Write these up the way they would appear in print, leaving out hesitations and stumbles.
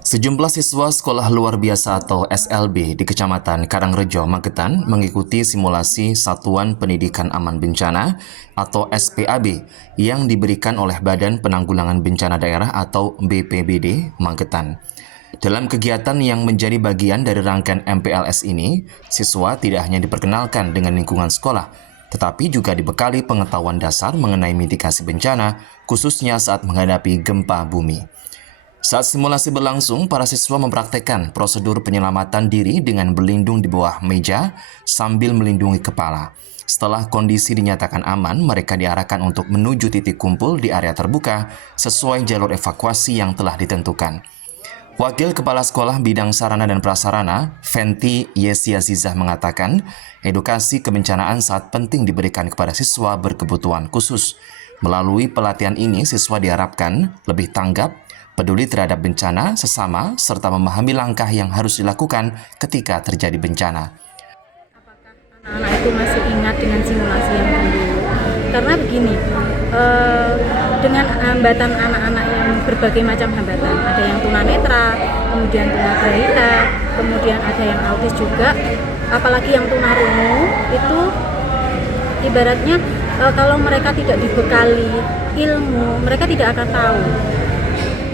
Sejumlah siswa Sekolah Luar Biasa atau SLB di Kecamatan Karangrejo, Magetan mengikuti simulasi Satuan Pendidikan Aman Bencana atau SPAB yang diberikan oleh Badan Penanggulangan Bencana Daerah atau BPBD Magetan. Dalam kegiatan yang menjadi bagian dari rangkaian MPLS ini, siswa tidak hanya diperkenalkan dengan lingkungan sekolah, tetapi juga dibekali pengetahuan dasar mengenai mitigasi bencana, khususnya saat menghadapi gempa bumi. Saat simulasi berlangsung, para siswa mempraktekkan prosedur penyelamatan diri dengan berlindung di bawah meja sambil melindungi kepala. Setelah kondisi dinyatakan aman, mereka diarahkan untuk menuju titik kumpul di area terbuka sesuai jalur evakuasi yang telah ditentukan. Wakil Kepala Sekolah Bidang Sarana dan Prasarana, Fenty Yesiazizah mengatakan, edukasi kebencanaan sangat penting diberikan kepada siswa berkebutuhan khusus. Melalui pelatihan ini, siswa diharapkan lebih tanggap, peduli terhadap bencana sesama, serta memahami langkah yang harus dilakukan ketika terjadi bencana. Apakah anak-anak itu masih ingat dengan simulasi yang dulu? Karena begini, dengan hambatan anak-anak yang berbagai macam hambatan, ada yang tunanetra, kemudian tunagrahita, kemudian ada yang autis juga, apalagi yang tunarungu, itu ibaratnya kalau mereka tidak dibekali ilmu, mereka tidak akan tahu.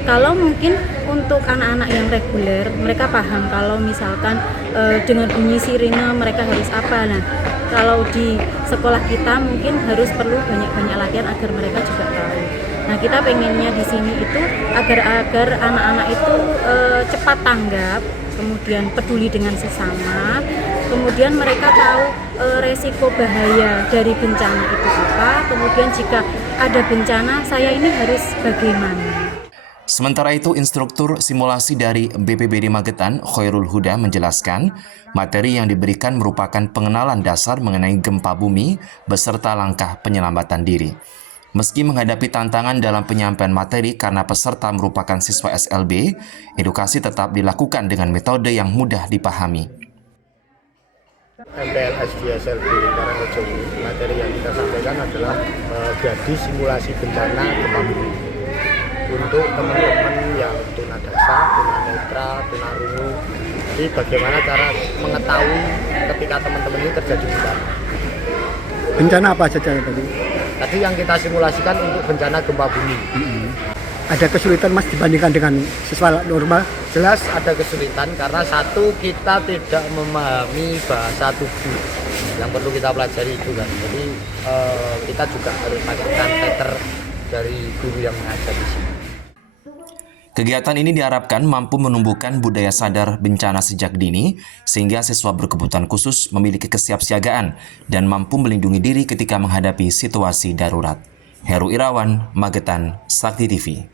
Kalau mungkin untuk anak-anak yang reguler, mereka paham kalau misalkan dengan bunyi sirine mereka harus apa. Nah, kalau di sekolah kita mungkin harus perlu banyak-banyak latihan agar mereka juga tahu. Nah, kita pengennya di sini itu agar anak-anak itu cepat tanggap, kemudian peduli dengan sesama, kemudian mereka tahu resiko bahaya dari bencana itu apa, kemudian jika ada bencana saya ini harus bagaimana. Sementara itu, instruktur simulasi dari BPBD Magetan, Khairul Huda, menjelaskan materi yang diberikan merupakan pengenalan dasar mengenai gempa bumi beserta langkah penyelamatan diri. Meski menghadapi tantangan dalam penyampaian materi karena peserta merupakan siswa SLB, edukasi tetap dilakukan dengan metode yang mudah dipahami. MPLS di SLB Karangrejo ini, materi yang kita sampaikan adalah gadis simulasi bencana gempa bumi. Untuk teman-teman yang tunadasa, tunanetra, tunarungu, jadi bagaimana cara mengetahui ketika teman-teman ini terjadi bencana. Bencana apa saja tadi? Tadi yang kita simulasikan untuk bencana gempa bumi. Ada kesulitan Mas dibandingkan dengan siswa normal? Jelas ada kesulitan karena satu, kita tidak memahami bahasa tubuh yang perlu kita pelajari itu kan. Jadi kita juga harus pakai translator dari guru yang mengajar di sini. Kegiatan ini diharapkan mampu menumbuhkan budaya sadar bencana sejak dini, sehingga siswa berkebutuhan khusus memiliki kesiapsiagaan dan mampu melindungi diri ketika menghadapi situasi darurat. Heru Irawan, Magetan, Sakti TV.